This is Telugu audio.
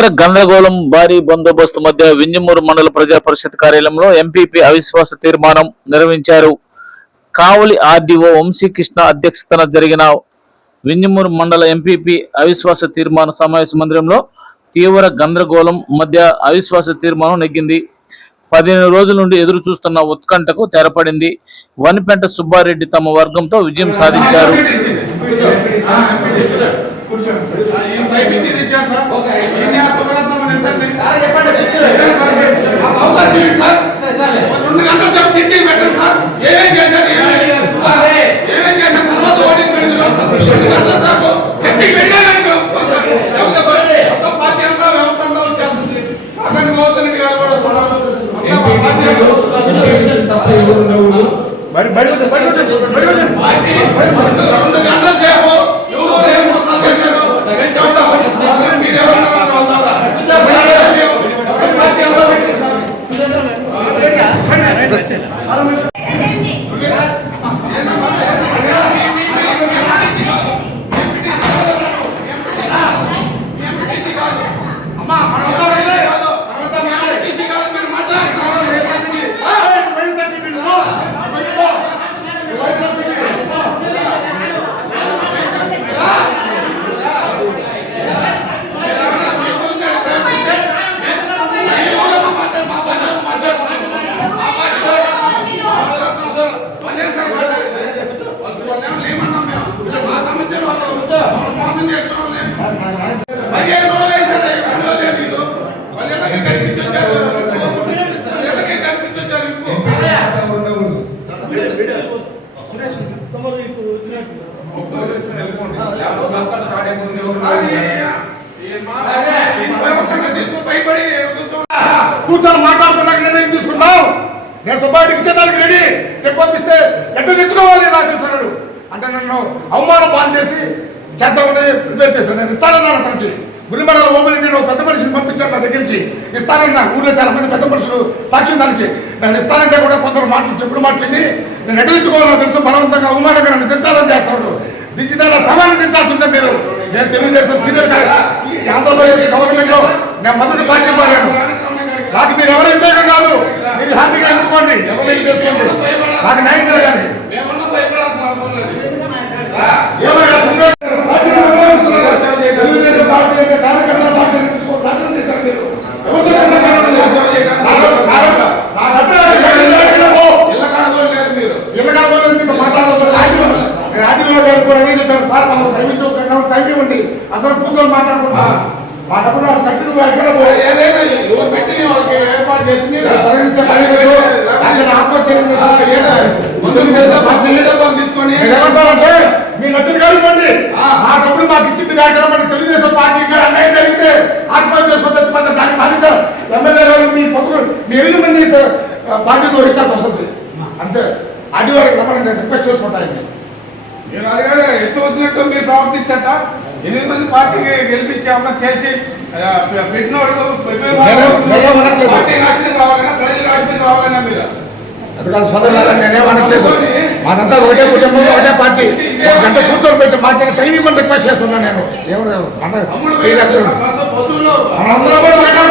తీవ్ర గందరగోళం భారీ బందోబస్తు మధ్య వింజమూరు మండల ప్రజా పరిషత్ కార్యాలయంలో ఎంపీపీ అవిశ్వాస తీర్మానం నిర్వహించారు. కావలి ఆర్డీఓ వంశీకృష్ణ అధ్యక్షతన జరిగిన వింజమూరు మండల ఎంపీపీ అవిశ్వాస తీర్మాన సమావేశ మందిరంలో తీవ్ర గందరగోళం మధ్య అవిశ్వాస తీర్మానం నెగ్గింది. పదిహేను రోజుల నుండి ఎదురు చూస్తున్న ఉత్కంఠకు తెరపడింది. వనిపెంట సుబ్బారెడ్డి తమ వర్గంతో విజయం సాధించారు. రెండు గంటల సేపు చర్చలు పెట్టండి సార్. ఏమేం చేశారు? ఏమేం- చేశారు? తర్వాత ఓటింగ్ పెడతాం. రెండు గంటల సేపు పెట్టాలండి. లేకపోతే మొత్తం పార్టీ అంతా వ్యవస్థ అంతా వచ్చేస్తుంది. కాకని గౌతమ్ గారు కూడా చూడాలి. అంతా మా పార్టీ అంతా పార్టీ రెండు రెండు గంటల సేపు ఎవరు ఏం మోసాలు చేశారు? నేను చెబుతా. అసలు మీరు ఎవరు వెళ్తారా? ఎవరి పార్టీ అంతా పెట్టండి సార్. అమ్మా, మనమంతా వెళ్ళే కాదు. మనమంతా వెళ్ళే. టీసీ కాదు, మీరు మాట్లాడుతున్నారు. ఆ, వైఎస్ఆర్సీపీ లో. అమెరికా. వైఎస్ఆర్సీపీ లో. కూర్చొని మాట్లాడుకున్నాక నిర్ణయం తీసుకుందాం నేను ఇచ్చేదానికి రెడీ. చెప్పిస్తే పంపిస్తే ఎట్లా తెచ్చుకోవాలి నాకు తెలుసు అన్నాడు. అంటే నన్ను అవమానం పాలు చేసి చేద్దామని ప్రిపేర్ చేశాను. నేను ఇస్తానన్నాను అతనికి. గురిమడల ఓపెన్ నేను ఒక పెద్ద మనిషిని పంపించాను నా దగ్గరికి. ఇస్తానన్నా ఊళ్ళో చాలా మంది పెద్ద మనుషులు సాక్ష్యం దానికి. నేను ఇస్తానంటే కూడా కొందరు మాటలు చెప్పుడు మాటలని నేను ఎట్టించుకోవాలో తెలుసు బలవంతంగా అవమానంగా నన్ను దించాలని చేస్తాడు. దించితే సమాన్ని దించాల్సిందే మీరు? నేను తెలుగుదేశం సీనియర్ ఈ ఆంధ్రప్రదేశ్ గవర్నమెంట్లో నేను మొదటి పార్టీ మారాను నాకు మీరు ఎవరు వ్యతిరేకం కాదు మీరు హ్యాపీగా ఎంచుకోండి ఎవరైనా చేసుకోండి నాకు న్యాయం జరగాలి మేమన్నా భయపడాల్సిన అవసరం లేదు ఏమైనా ఉంటే పార్టీని విమర్శిస్తున్నారు. తెలుగుదేశం పార్టీ అంటే కార్యకర్తల పార్టీ అనిపించుకోండి. రాజకీయం చేస్తారు మీరు. ఎవరితో సంబంధం లేదు. నాకు- నాకు- నాకు అర్థం కాదు. ఇళ్ళ ఇళ్ళ కడగలేరు మీరు కడపలో మీతో మాట్లాడకూడదు. ఆర్టీఓ నేను ఆర్టీఓ గారికి కూడా అదే చెప్పాను సార్ మనం టైం ఇచ్చి టైం ఇవ్వండి అందరూ కూర్చొని మాట్లాడుకుంటాం మా డబ్బులు నాకు కట్టి నువ్వు ఎక్కడ ఏదైనా ఎవరు పెట్టి వాళ్ళకి ఏర్పాటు చేసి మీరు నేను నచ్చిన కాదు ఇవ్వండి ఆ. డబ్బులు మాకు ఇచ్చింది కార్యక్రమం తెలుగుదేశం పార్టీ గారు అన్యాయం జరిగితే ఆత్మహత్య చేసుకుంటే దాని బాధ్యత? ఎమ్మెల్యే గారు మీ పొద్దు మీ ఎనిమిది మంది పార్టీతో ఇచ్చాల్సి వస్తుంది. అంతే. అది వరకు రమ్మని నేను రిక్వెస్ట్ చేసుకుంటాను మీరు అదిగానే ఇష్టం వచ్చినట్టు మీరు ప్రవర్తిస్తట ఎనిమిది మంది పార్టీకి గెలిపించి ఏమన్నా చేసి ఆ, కాదు సోదరులారా నేనేం అనట్లేదు. మాదంతా ఒకటే కుటుంబం ఒకటే పార్టీ. ఒక గంట కూర్చొని పెట్టి మాట్లాడే టైం ఇవ్వమని రిక్వెస్ట్ చేస్తున్నాను నేను. మనందరం ఒకటే